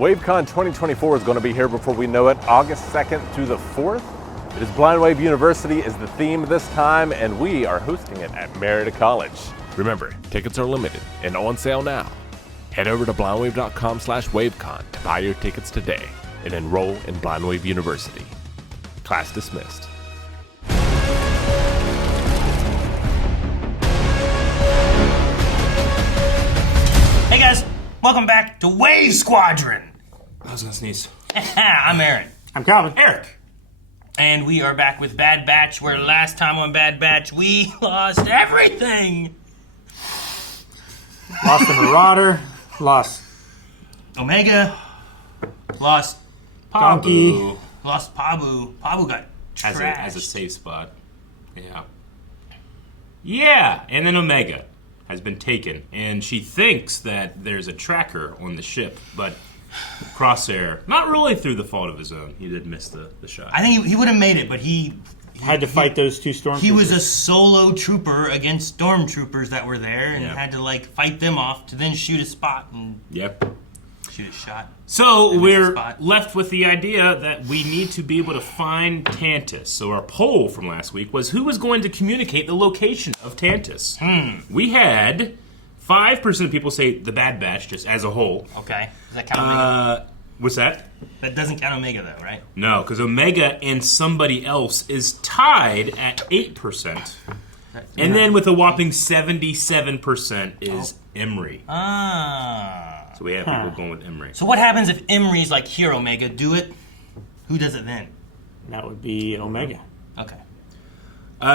WaveCon 2024 is going to be here before we know it, August 2nd through the 4th. It is Blind Wave University is the theme this time, and we are hosting it at Marietta College. Remember, tickets are limited and on sale now. Head over to blindwave.com/wavecon to buy your tickets today and enroll in Blind Wave University. Class dismissed. Hey guys, welcome back to Wave Squadron. I was gonna sneeze. I'm Aaron. I'm Calvin. Eric. And we are back with Bad Batch, where last time on Bad Batch, we lost everything. Lost the Marauder. Lost Omega. Lost Donkey. Pabu. Lost Pabu. Pabu got trashed. As a safe spot. Yeah. Yeah, and then Omega has been taken, and she thinks that there's a tracker on the ship, but Crosshair, not really through the fault of his own, he did miss the shot. I think he would have made it, but he had to fight those two stormtroopers. He was a solo trooper against stormtroopers that were there, and had to fight them off to then shoot a spot and shoot a shot. So we're left with the idea that we need to be able to find Tantus. So our poll from last week was who was going to communicate the location of Tantus. We had 5% of people say the Bad Batch, just as a whole. Okay. Does that count Omega? What's that? That doesn't count Omega, though, right? No, because Omega and somebody else is tied at 8%. And then with a whopping 77% is Emery. So we have people going with Emery. So what happens if Emery's like, here, Omega, do it? Who does it then? That would be Omega. Okay.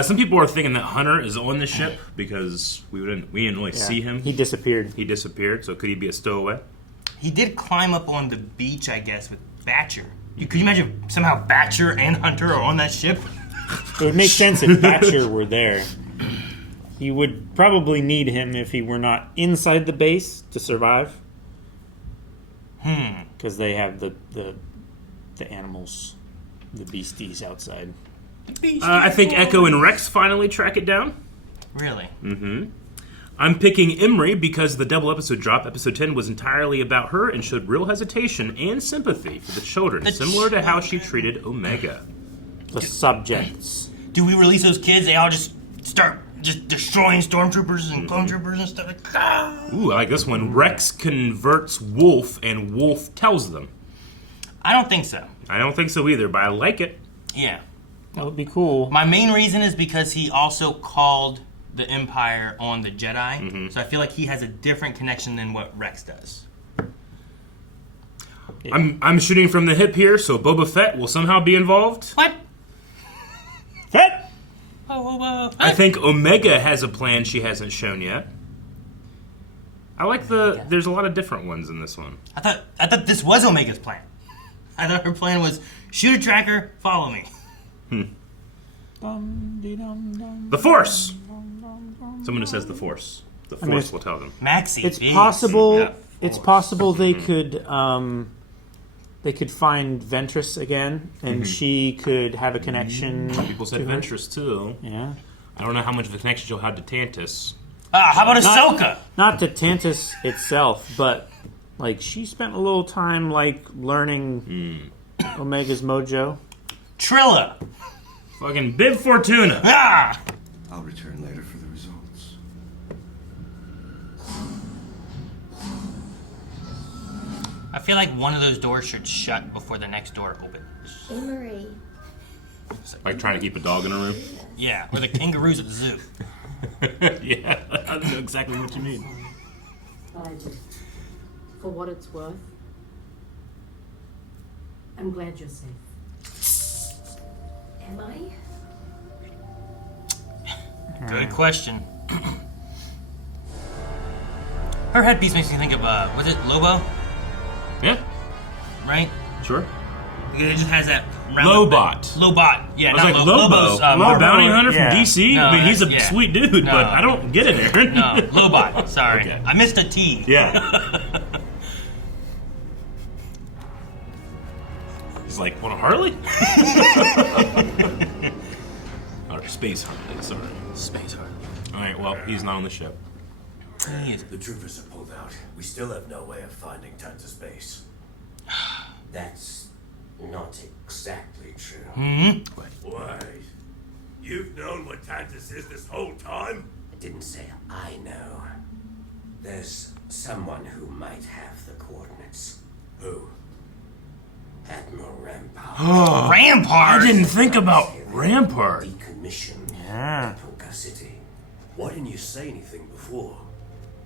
Some people are thinking that Hunter is on the ship because we didn't really see him. He disappeared. So could he be a stowaway? He did climb up on the beach, I guess, with Batcher. Could you imagine if somehow Batcher and Hunter are on that ship? It would make sense if Batcher were there. You would probably need him if he were not inside the base to survive. Because they have the animals, the beasties outside. I think Echo and Rex finally track it down. Really? Mm-hmm. I'm picking Emery because the double episode drop, episode 10, was entirely about her and showed real hesitation and sympathy for the children, similar to how she treated Omega. The subjects. Do we release those kids? They all just start destroying stormtroopers and clone troopers and stuff like that. Ooh, I like this one. Rex converts Wolf, and Wolf tells them. I don't think so. I don't think so either, but I like it. Yeah. That would be cool. My main reason is because he also called the Empire on the Jedi, so I feel like he has a different connection than what Rex does. I'm shooting from the hip here, so Boba Fett will somehow be involved. What? Fett! I think Omega has a plan she hasn't shown yet. I like there's a lot of different ones in this one. I thought this was Omega's plan. I thought her plan was shoot a tracker, follow me. The Force! Someone who says the Force. The Force will tell them. Maxie. It's possible. Yeah. It's possible they could find Ventress again, and she could have a connection. People said Ventress too. Yeah. I don't know how much of a connection she'll have to Tantus. How about Ahsoka? Not to Tantus itself, but she spent a little time learning Omega's mojo. Trilla. Fucking Bib Fortuna. Ah! I'll return later for the results. I feel like one of those doors should shut before the next door opens. Emery. Like trying to keep a dog in a room? Yeah, or the kangaroos at the zoo. Yeah, I know exactly what you mean. For what it's worth, I'm glad you're safe. Am I? Good question. Her headpiece makes me think of, was it Lobo? Yeah, Right? sure. It just has that Lobot. Lobot. Yeah, I was not like, Lobo's, Lobo, the bounty hunter yeah. from DC? No, I mean, he's a yeah. sweet dude, No. but I don't get it, Aaron. No, Lobot. Sorry. Okay. I missed a T. Yeah. He's like, want a Harley? Or Space Harley, sorry. Space Harley. Alright, well, he's not on the ship. He is. The troopers have pulled out. We still have no way of finding Tantus' base. Tantus is this whole time? I didn't say I know. There's someone who might have the coordinates. Who? Admiral Rampart. Oh, Rampart! I didn't think about Rampart. Decommissioned Yeah. Polka City. Why didn't you say anything before?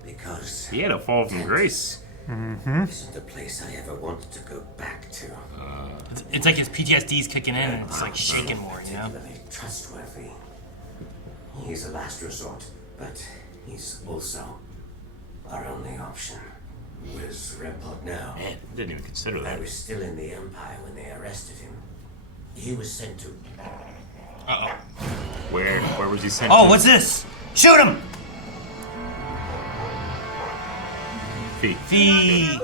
Because He had a fall from grace. isn't a place I ever wanted to go back to. It's like his PTSD's kicking in and it's like shaking more, you know? Particularly trustworthy. He's a last resort, but he's also our only option. Where's Rampart now? Man, I didn't even consider I that. was still in the Empire when they arrested him. He was sent to... Uh-oh. Where was he sent Oh, to? what's this? Shoot him! Fee. Fee!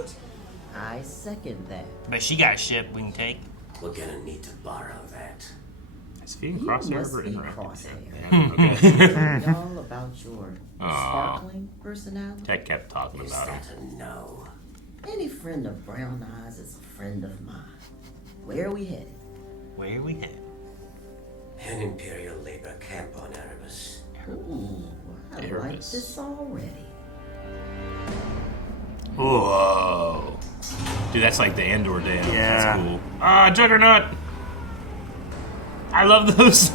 I second that. But she got a ship we can take. We're gonna need to borrow that. Is Fee and You Crosshair must ever be interacted? Crosshair. Yeah, okay. All about your sparkling personality. Tech kept talking Is about him. that a no? Any friend of Brown Eyes is a friend of mine. Where are we headed? Where are we headed? An Imperial labor camp on Erebus. Ooh, I like Erebus. this already. Whoa. Dude, that's like the Andor dam. Yeah. That's cool. Ah, Juggernaut! I love those.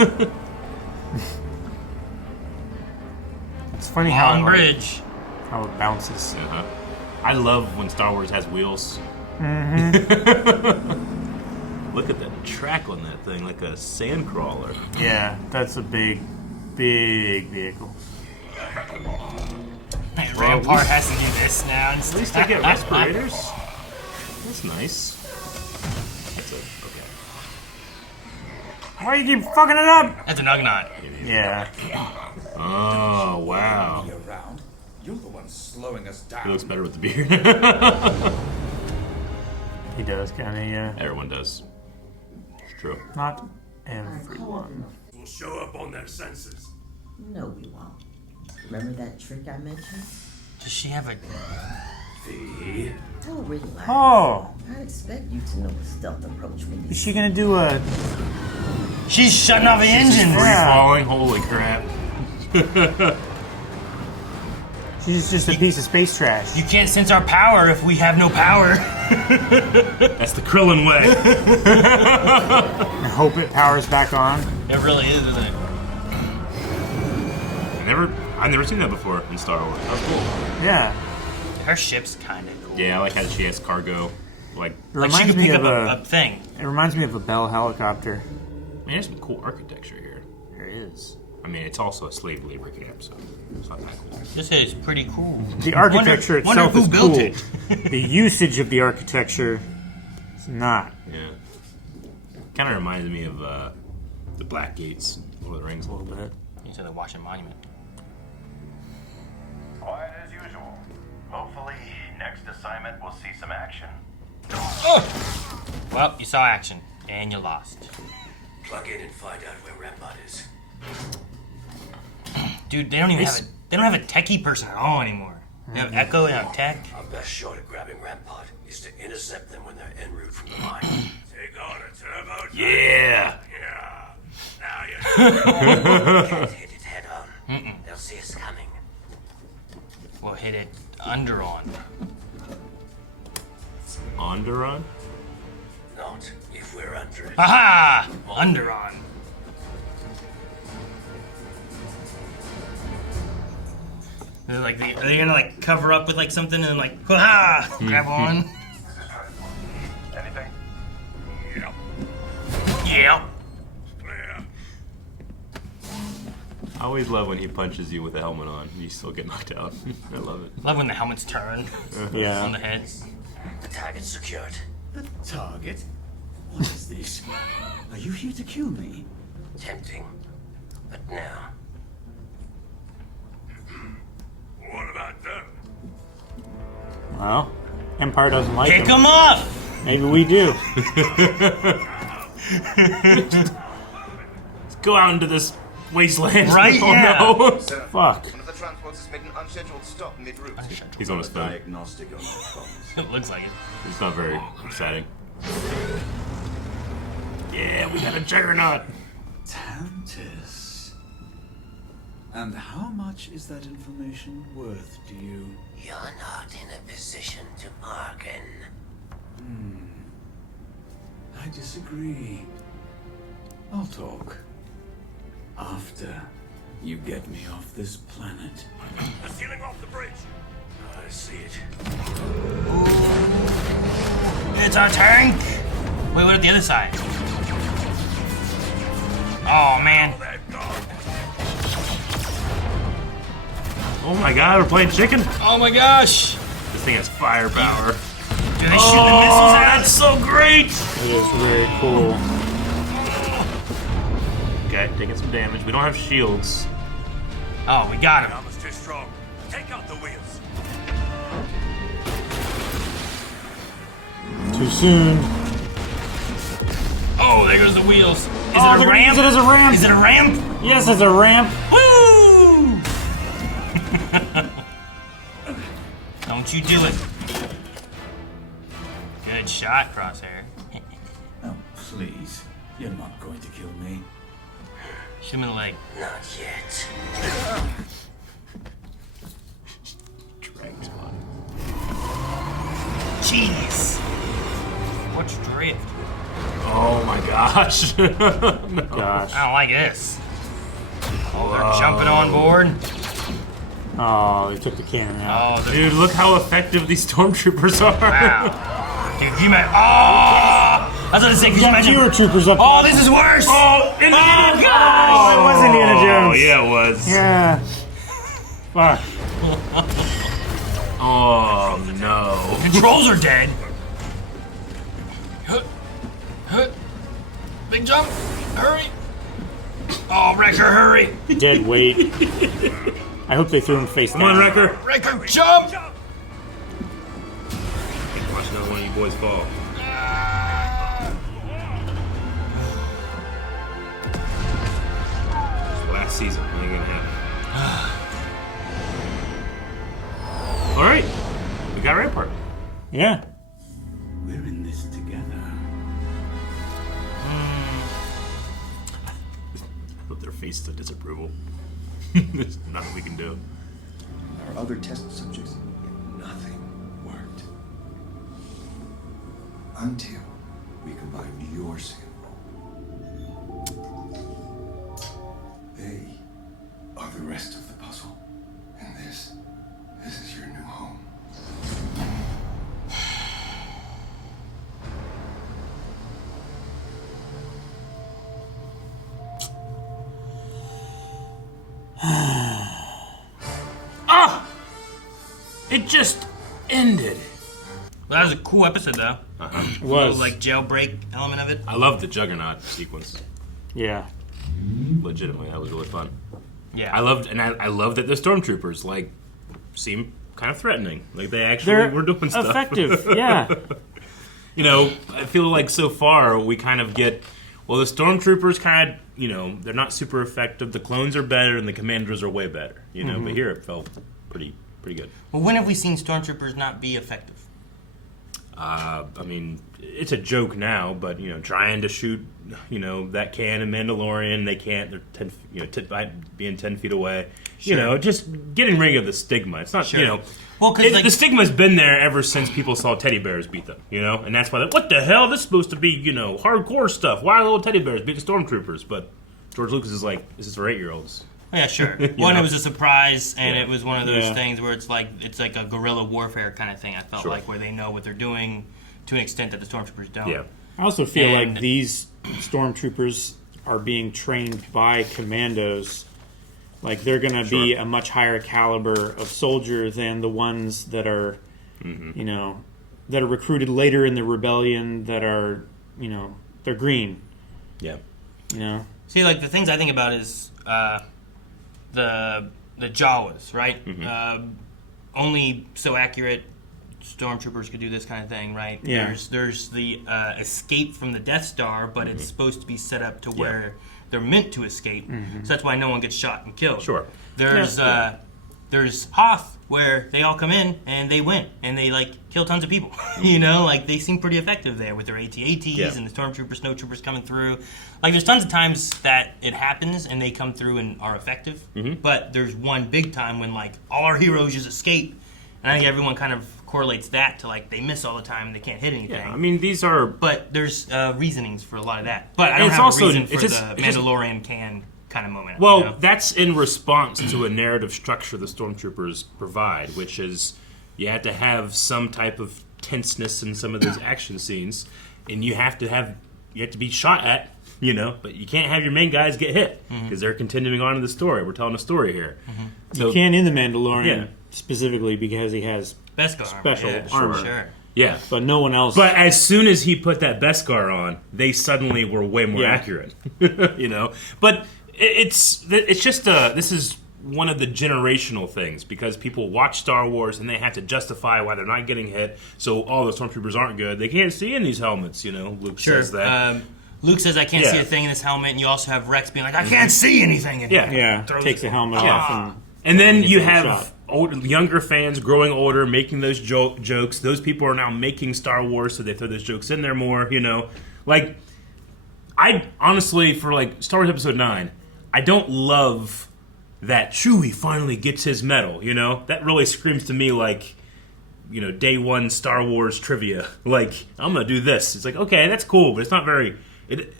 It's funny how Long it, like, bridge. how it bounces. Uh-huh. I love when Star Wars has wheels. Look at that track on that thing, like a sand crawler. Yeah, that's a big vehicle. Hey, Rampart has to do this now. At least they get respirators. That's nice. That's okay. Why you keep fucking it up? That's a Juggernaut. Yeah. Oh, wow. Around. You're the one slowing us down. He looks better with the beard. He does kind of, yeah. Everyone does. It's true. Not everyone. We'll show up on their senses. No, we won't. Remember that trick I mentioned? Does she have a... Fee. Oh, relax. Oh, I'd expect you to know a stealth approach when you is she gonna do a? She's shutting off the engines! Yeah. Falling, holy crap. She's just a piece of space trash. You can't sense our power if we have no power. That's the Krillin way. I hope it powers back on. It really is, isn't it? I've never seen that before in Star Wars. That was cool. Yeah. Her ship's kind of cool. Yeah, I like how she has cargo. Like, It Like she reminds could me pick of up a thing. It reminds me of a Bell helicopter. man, there's some cool architecture here. There is. I mean, it's also a slave labor camp, so it's not that cool. This is pretty cool. The architecture Wonder itself who is built cool. it. The usage of the architecture is not. Yeah. Kind of reminds me of the Black Gates, Lord of the Rings a little bit. You said the Washington Monument. Quiet as usual. Hopefully, next assignment we'll see some action. Well, you saw action, and you lost. Plug in and find out where Rampart is. Dude, they don't even have a techie person at all anymore. They have Echo and have Tech. Our best shot at grabbing Rampart is to intercept them when they're en route from the mine. Take on a turbo. Yeah! Yeah. Now you Can't hit it head on. They'll see us coming. We'll hit it under on. Onderon? Not if we're under it. Aha! Under on. They're like, are they gonna like cover up with like something and then like, ha! Grab on? Anything? Yep. Yeah. Clear. I always love when he punches you with the helmet on and you still get knocked out. I love it. Love when the helmets turn on the Yeah. head. The target's secured. The target? What is this? Are you here to kill me? Tempting. But now, What about them? Well, Empire doesn't like Pick him. them up! Maybe we do. Let's go out into this wasteland. Right? Oh Yeah. no! Fuck. One of the transports has made an unscheduled stop mid-route. He's on his phone. Diagnostic on the comms. It looks like it. It's not very exciting. Yeah, we got a Juggernaut. Tantus. And how much is that information worth to you? You're not in a position to bargain. I disagree. I'll talk. After you get me off this planet. They're sealing off the bridge. I see it. It's a tank! Wait, what at the other side? Oh, man. Oh my god, we're playing chicken? Oh my gosh! This thing has firepower. Do they shoot the missiles out? That's so great! It is very cool. Okay, taking some damage. We don't have shields. Oh, we got him. Armor's too strong. Take out the wheels. Too soon. Oh, there goes the wheels. Is it Oh, a ramp? Is it a ramp? Is it a ramp? Yes, it's a ramp. Woo! Don't you do it. Good shot, Crosshair. Oh, please. You're not going to kill me. Shoot him in the leg. Not yet. Drag spot. Jeez. What's drift? Oh my gosh. No. Gosh. I don't like this. Oh, they're jumping on board. Oh, they took the cannon out. Oh, Dude, look how effective these stormtroopers are. wow. Dude, you might. Oh! I was gonna say, could you got imagine? fewer troopers up Oh, there. this is worse! Oh, Oh, gosh! gosh! Oh, it was Indiana Jones. Oh, yeah, it was. Yeah. Fuck. Oh, no. Controls are dead. Big jump. Hurry. Oh, Wrecker, hurry. Dead weight. I hope they threw him face down. Come on, Wrecker. Wrecker, jump. Watch another one of you boys fall. It's last season. What ain't gonna happen? All right. We got Rampart. Yeah. We're in this together. Put their face to disapproval. There's nothing we can do. Our other test subjects, nothing worked. Until we combined your sample. They are the rest of the puzzle. And this is your new home. It just ended. Well, that was a cool episode, though. It Little, was. like, jailbreak element of it. I love the Juggernaut sequence. Yeah. Legitimately, that was really fun. Yeah. I loved that the stormtroopers like seem kind of threatening. Like they actually They're were doing stuff. effective, yeah. You know, I feel like so far we kind of get, well, the stormtroopers kind of, you know, they're not super effective. The clones are better and the commanders are way better. You know, but here it felt pretty good. Well, when have we seen stormtroopers not be effective? I mean, it's a joke now, but you know, trying to shoot, you know, that can in Mandalorian, they can't. They're 10, you know, being 10 feet away. Sure. You know, just getting rid of the stigma. It's not, Sure. you know, Well, because like, the stigma's been there ever since people saw teddy bears beat them. You know, and that's why, what the hell? This is supposed to be, you know, hardcore stuff. Why are little teddy bears beating stormtroopers? But George Lucas is like, this is for 8-year-olds. oh, yeah, sure. One, know? it was a surprise, and Yeah. it was one of those Yeah. things where it's like a guerrilla warfare kind of thing. I felt Sure. like where they know what they're doing to an extent that the stormtroopers don't. Yeah. I also feel And- like these stormtroopers are being trained by commandos. Like they're going to be a much higher caliber of soldier than the ones that are, you know, that are recruited later in the rebellion. That are, you know, they're green. Yeah. You know. See, like the things I think about is the Jawas, right? Only so accurate stormtroopers could do this kind of thing, right? Yeah. There's the escape from the Death Star, but it's supposed to be set up to where they're meant to escape. So that's why no one gets shot and killed. Sure. There's there's Hoth, where they all come in and they win and they like kill tons of people. You know, like they seem pretty effective there with their AT-ATs and the stormtroopers, snowtroopers coming through. Like there's tons of times that it happens and they come through and are effective. But there's one big time when like all our heroes just escape, and I think everyone kind of correlates that to like they miss all the time and they can't hit anything. Yeah, I mean these are, but there's reasonings for a lot of that. But I don't have a reason for the Mandalorian can kind of moment. Well, you know? that's in response to a narrative structure the stormtroopers provide, which is you have to have some type of tenseness in some of those action scenes, and you have to be shot at, you know, but you can't have your main guys get hit because they're continuing on in the story. We're telling a story here. So, you can in the Mandalorian specifically because he has Beskar special armor. Sure. Yeah, but no one else. But as soon as he put that Beskar on, they suddenly were way more accurate. You know, but it's just this is one of the generational things because people watch Star Wars and they have to justify why they're not getting hit. So the stormtroopers aren't good. They can't see in these helmets. You know, Luke says that. Luke says, I can't see a thing in this helmet, and you also have Rex being like, I can't see anything in here. Yeah, takes the helmet off. And then you have younger fans growing older, making those jokes. Those people are now making Star Wars, so they throw those jokes in there more, you know. Like, I honestly, for like Star Wars Episode 9, I don't love that Chewie finally gets his medal, you know? That really screams to me like, you know, day one Star Wars trivia. Like, I'm going to do this. It's like, okay, that's cool, but it's not very... It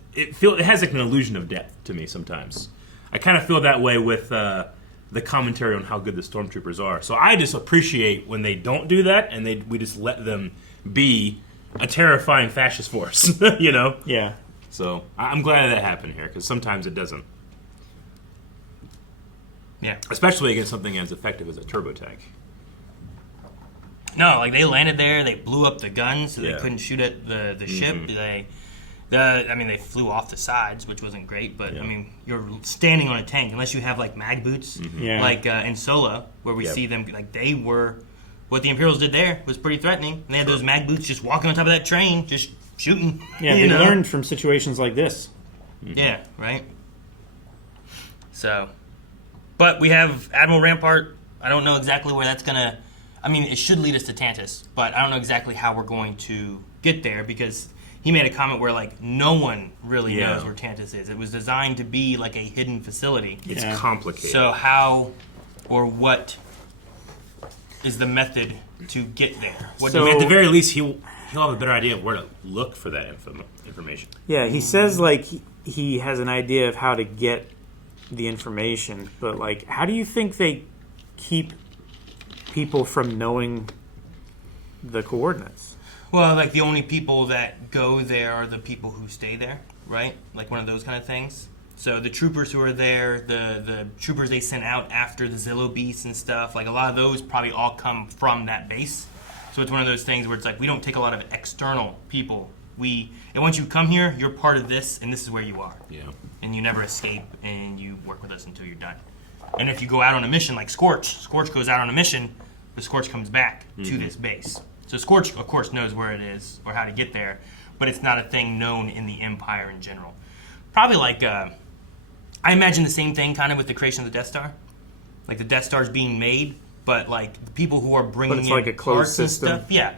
has like an illusion of depth to me sometimes. I kind of feel that way with the commentary on how good the stormtroopers are. So I just appreciate when they don't do that and we just let them be a terrifying fascist force, you know? Yeah. So I'm glad that happened here because sometimes it doesn't. Yeah. Especially against something as effective as a turbo tank. No, like they landed there, they blew up the guns so they couldn't shoot at the ship. They flew off the sides, which wasn't great, but I mean, you're standing on a tank unless you have like mag boots, like in Solo, where we see them like they were. What the Imperials did there was pretty threatening, and they had those mag boots just walking on top of that train, just shooting. Yeah, they learned from situations like this. Yeah, right. So, but we have Admiral Rampart. I don't know exactly where that's gonna. I mean, it should lead us to Tantus, but I don't know exactly how we're going to get there because he made a comment where like no one really knows where Tantus is. It was designed to be like a hidden facility. It's complicated. So how or what is the method to get there? At the very least, he'll have a better idea of where to look for that information. Yeah, he says like he has an idea of how to get the information, but like, how do you think they keep people from knowing the coordinates? Well, like the only people that go there are the people who stay there, right? Like one of those kind of things. So the troopers who are there, the troopers they sent out after the Zillo beasts and stuff, like a lot of those probably all come from that base. So it's one of those things where it's like we don't take a lot of external people. And once you come here, you're part of this, and this is where you are. Yeah. And you never escape, and you work with us until you're done. And if you go out on a mission like Scorch goes out on a mission, but Scorch comes back to this base. So Scorch, of course, knows where it is or how to get there, but it's not a thing known in the Empire in general. Probably like, I imagine the same thing kind of with the creation of the Death Star. Like the Death Star's being made, but like the people who are bringing in like a closed parts system. and stuff. Yeah.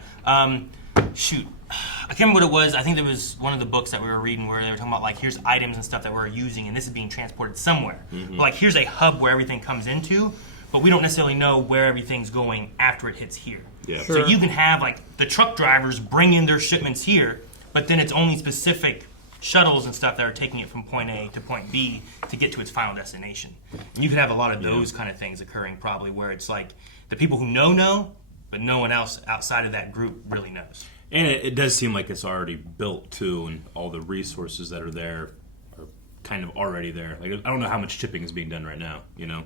I can't remember what it was. I think there was one of the books that we were reading where they were talking about like here's items and stuff that we're using and this is being transported somewhere. But like here's a hub where everything comes into, but we don't necessarily know where everything's going after it hits here. Yeah. So you can have like the truck drivers bring in their shipments here, but then it's only specific shuttles and stuff that are taking it from point A to point B to get to its final destination. And you could have a lot of those kind of things occurring probably where it's like the people who know, but no one else outside of that group really knows. And it does seem like it's already built too, and all the resources that are there are kind of already there. Like I don't know how much chipping is being done right now, you know,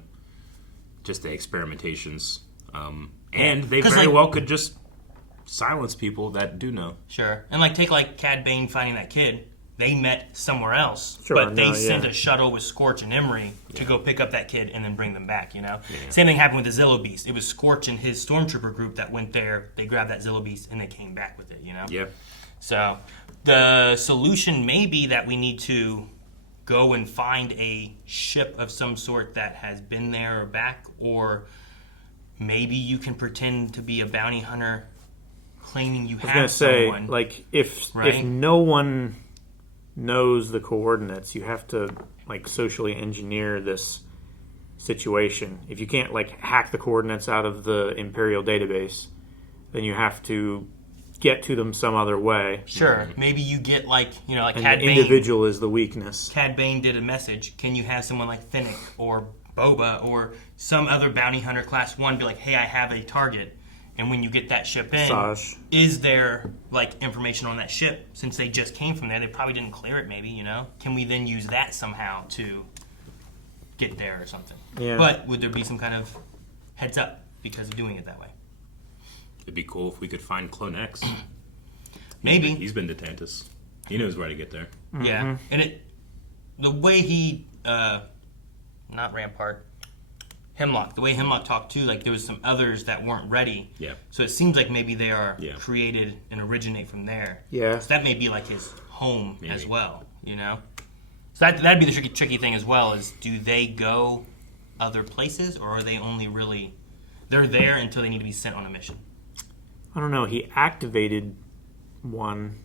just the experimentations. And they very well could just silence people that do know. Sure. And like take like Cad Bane finding that kid. They met somewhere else, but they sent a shuttle with Scorch and Emery to go pick up that kid and then bring them back, you know? Yeah. Same thing happened with the Zillo Beast. It was Scorch and his Stormtrooper group that went there, they grabbed that Zillo Beast, and they came back with it, you know? Yep. So the solution may be that we need to go and find a ship of some sort that has been there or back, or maybe you can pretend to be a bounty hunter claiming you have I was gonna say, someone. like, if right? no one knows the coordinates, you have to, like, socially engineer this situation. If you can't, like, hack the coordinates out of the Imperial database, then you have to get to them some other way. Sure. Maybe you get, like, you know, like And Cad the Bane. individual is the weakness. Cad Bane did a message. Can you have someone like Finnick or Boba or some other bounty hunter class 1 be like, hey, I have a target. And when you get that ship in, Saj. is there, like, information on that ship? Since they just came from there, they probably didn't clear it, maybe, you know? Can we then use that somehow to get there or something? Yeah. But would there be some kind of heads up because of doing it that way? It'd be cool if we could find Clone X. Maybe. He's been to Tantus. He knows where to get there. Yeah. And the way he, not Rampart, Hemlock, the way Hemlock talked too, like there was some others that weren't ready. Yeah. So it seems like maybe they are created and originate from there. Yeah. So that may be like his home as well, you know? So that'd be the tricky thing as well, is do they go other places or are they only really, they're there until they need to be sent on a mission? I don't know. He activated one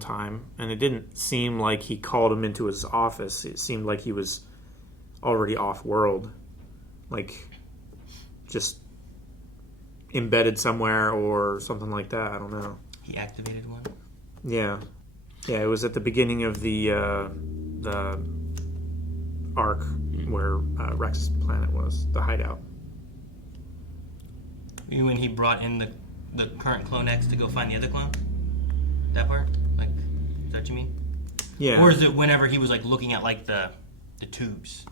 time, and it didn't seem like he called him into his office. It seemed like he was already off-world. Like, just embedded somewhere or something like that. I don't know. He activated one? Yeah. Yeah, it was at the beginning of the arc where Rex's planet was, the hideout. You when he brought in the current Clone X to go find the other clone? That part? Like, is that what you mean? Yeah. Or is it whenever he was, like, looking at, like, the tubes?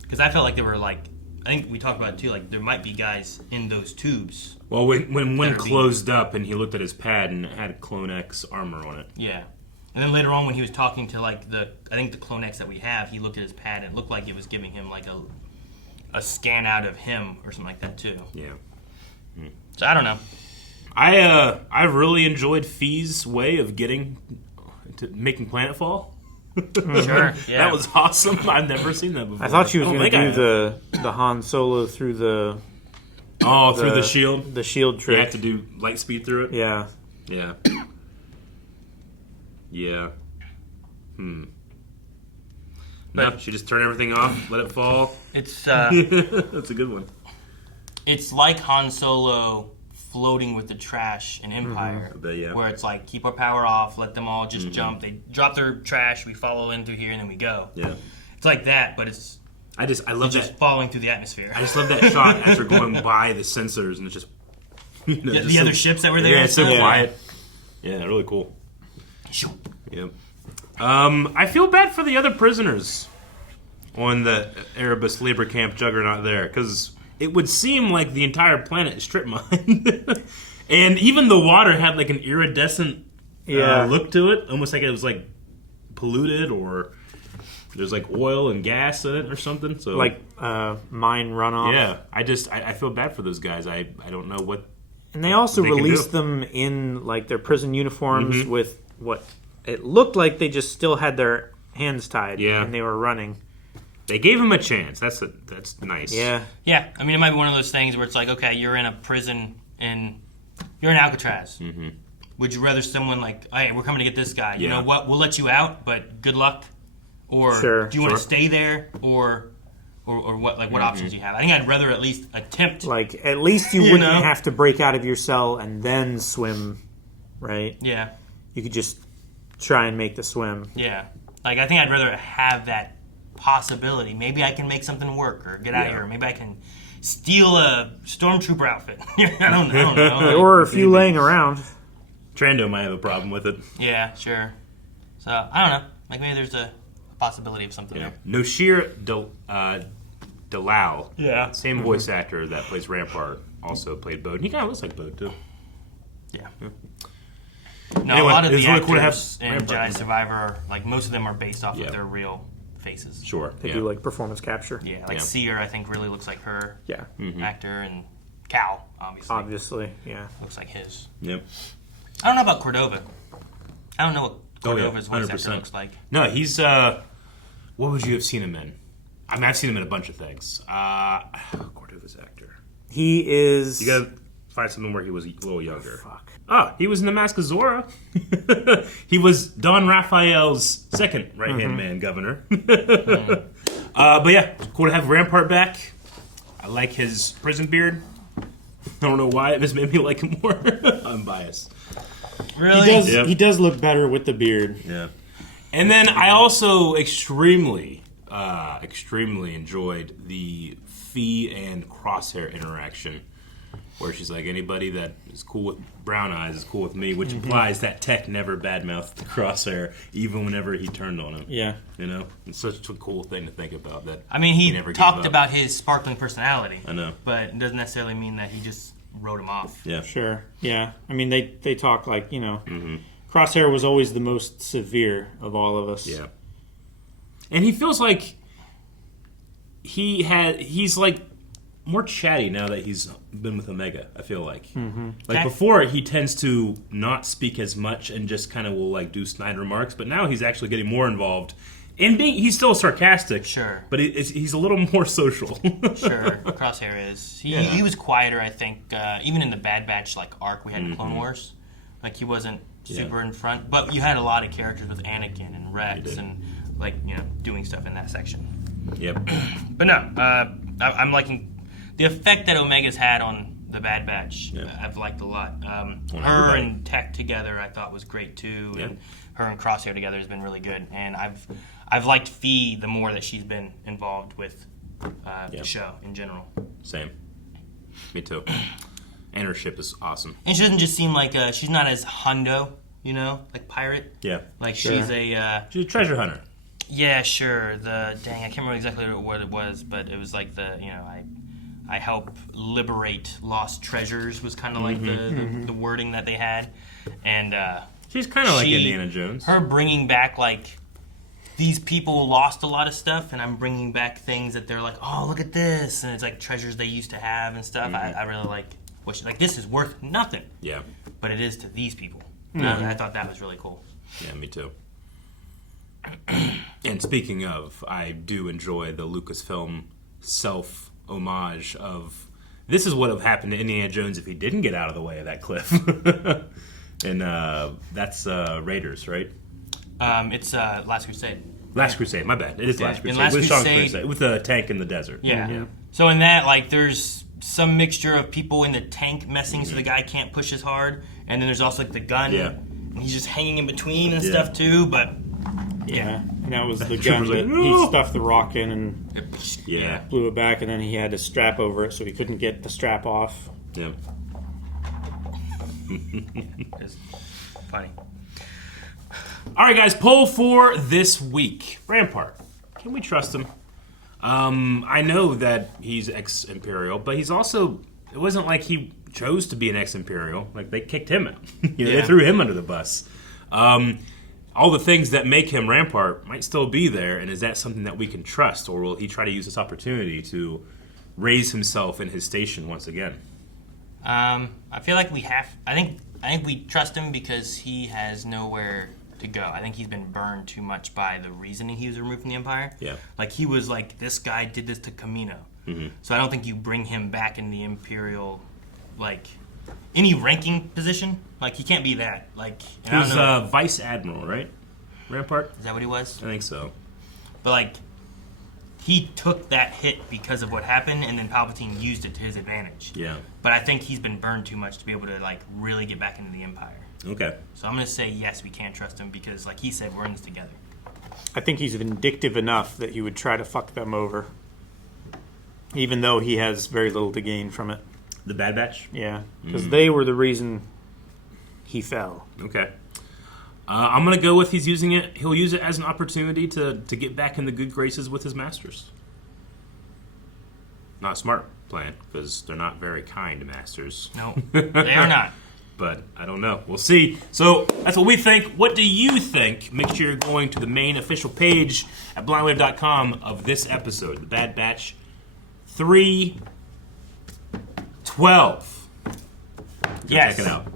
Because I felt like there were, like, I think we talked about it too, like there might be guys in those tubes. Well, when one closed up and he looked at his pad and it had Clone X armor on it. Yeah. And then later on when he was talking to like I think the Clone X that we have, he looked at his pad and it looked like it was giving him like a scan out of him or something like that too. Yeah. So I don't know. I really enjoyed Fee's way of making Planetfall. Sure, yeah. That was awesome. I've never seen that before. I thought she was going to do the Han Solo through the... through the shield? The shield trick. You have to do light speed through it? Yeah. Yeah. Yeah. No, she just turned everything off, let it fall. It's that's a good one. It's like Han Solo floating with the trash in Empire, Yeah. where it's like keep our power off, let them all just jump. They drop their trash, we follow in through here, and then we go. Yeah. It's like that, but I love that. Just falling through the atmosphere. I just love that shot as they're going by the sensors, and it's just the other ships that were there. Yeah, it's so quiet. Yeah, really cool. Yeah. I feel bad for the other prisoners on the Erebus Labor Camp Juggernaut there, because it would seem like the entire planet is strip mined. And even the water had like an iridescent look to it, almost like it was like polluted or there's like oil and gas in it or something. So like mine runoff. Yeah, I feel bad for those guys. I don't know what. And they also released them in like their prison uniforms with what it looked like they just still had their hands tied. Yeah, and they were running. They gave him a chance. That's nice. Yeah. Yeah. I mean, it might be one of those things where it's like, okay, you're in a prison and you're in Alcatraz. Mm-hmm. Would you rather someone like, hey, we're coming to get this guy. You know what? We'll let you out, but good luck. Or do you want to stay there, or what? Like, what options do you have? I think I'd rather at least attempt. Like, at least you wouldn't have to break out of your cell and then swim, right? Yeah. You could just try and make the swim. Yeah. Like, I think I'd rather have that possibility. Maybe I can make something work or get out of here. Maybe I can steal a stormtrooper outfit. I don't know. Like, or a few laying around. Trando might have a problem with it. Yeah, sure. So, I don't know. Like, maybe there's a possibility of something there. Noshir Dalal. Yeah. Same voice actor that plays Rampart also played Bode. He kind of looks like Bode, too. Yeah. No, anyway, a lot of the really actors cool to have in Rampart Jedi Survivor are, like, most of them are based off of their real faces. Sure. They do, like, performance capture. Yeah, like Seer, I think, really looks like her actor, and Cal, obviously. Obviously, yeah. Looks like his. Yep. I don't know about Cordova. I don't know what Cordova's voice actor looks like. No, he's, what would you have seen him in? I mean, I've seen him in a bunch of things. Cordova's actor. He is. You gotta find something where he was a little younger. Fuck. Ah, he was in the Mask of Zorro. He was Don Raphael's second right-hand man governor. But yeah, cool to have Rampart back. I like his prison beard. I don't know why, it just made me like him more. I'm biased. Really? He does look better with the beard. Yeah. And then I also extremely enjoyed the Fee and Crosshair interaction, where she's like, anybody that is cool with brown eyes is cool with me, which implies that Tech never badmouthed Crosshair, even whenever he turned on him. Yeah. You know? It's such a cool thing to think about. That I mean, he never talked gave up. about his sparkling personality. I know. But it doesn't necessarily mean that he just wrote him off. Yeah. Sure. Yeah. I mean, they talk like, Crosshair was always the most severe of all of us. Yeah. And he feels like he's like more chatty now that he's been with Omega, I feel like. Like before, he tends to not speak as much and just kind of will like do snide remarks, but now he's actually getting more involved. And he's still sarcastic, Sure. but he's a little more social. Sure, Crosshair is. He was quieter, I think, even in the Bad Batch like arc we had in Clone Wars. Like he wasn't super in front, but you had a lot of characters with Anakin and Rex and doing stuff in that section. Yep. But no, I'm liking the effect that Omega's had on the Bad Batch. I've liked a lot. Her and Tech together, I thought was great too, and her and Crosshair together has been really good. And I've liked Fee the more that she's been involved with the show in general. Same. Me too. And her ship is awesome. And she doesn't just seem like she's not as hundo, like pirate. Yeah. Like she's a treasure hunter. Yeah, sure. I can't remember exactly what it was, but it was like I help liberate lost treasures was kind of like the wording that they had, and she's kind of like Indiana Jones. Her bringing back like these people lost a lot of stuff, and I'm bringing back things that they're like, oh, look at this, and it's like treasures they used to have and stuff. I really like what she, like. This is worth nothing. Yeah, but it is to these people. I thought that was really cool. Yeah, me too. And speaking of, I do enjoy the Lucasfilm self-homage of this is what would have happened to Indiana Jones if he didn't get out of the way of that cliff. And that's Raiders, right? It's Last Crusade. Last Crusade, my bad. It is Last Crusade. Last with Sean Crusade, Connery, with the tank in the desert. Yeah. So in that, like, there's some mixture of people in the tank messing so the guy can't push as hard, and then there's also like the gun. Yeah. And he's just hanging in between and stuff too, but and that was the gun that he stuffed the rock in and blew it back, and then he had to strap over it so he couldn't get the strap off. Yeah. It's funny. All right, guys, poll for this week. Rampart, can we trust him? I know that he's ex-Imperial, but he's also, it wasn't like he chose to be an ex-Imperial. Like, they kicked him out. They threw him under the bus. All the things that make him Rampart might still be there, and is that something that we can trust, or will he try to use this opportunity to raise himself in his station once again? I feel like we have. I think we trust him because he has nowhere to go. I think he's been burned too much by the reasoning he was removed from the Empire. Yeah. Like, he was like, this guy did this to Camino. So I don't think you bring him back in the Imperial, like, any ranking position. Like, he can't be that. Like, he was Vice Admiral, right? Rampart? Is that what he was? I think so. But, like, he took that hit because of what happened, and then Palpatine used it to his advantage. Yeah. But I think he's been burned too much to be able to, like, really get back into the Empire. Okay. So I'm going to say yes, we can trust him because, like he said, we're in this together. I think he's vindictive enough that he would try to fuck them over, even though he has very little to gain from it. The Bad Batch? Yeah, because they were the reason he fell. Okay. I'm going to go with he'll use it as an opportunity to get back in the good graces with his masters. Not a smart plan, because they're not very kind masters. No, they are not. But I don't know. We'll see. So that's what we think. What do you think? Make sure you're going to the main official page at blindwave.com of this episode, The Bad Batch 312. Yes. Check it out.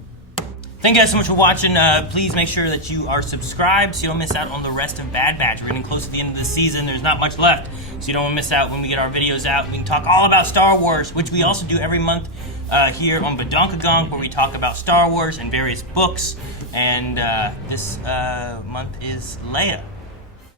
Thank you guys so much for watching. Please make sure that you are subscribed so you don't miss out on the rest of Bad Batch. We're getting close to the end of the season. There's not much left, so you don't want to miss out when we get our videos out. We can talk all about Star Wars, which we also do every month here on Badonkagong, where we talk about Star Wars and various books. And this month is Leia.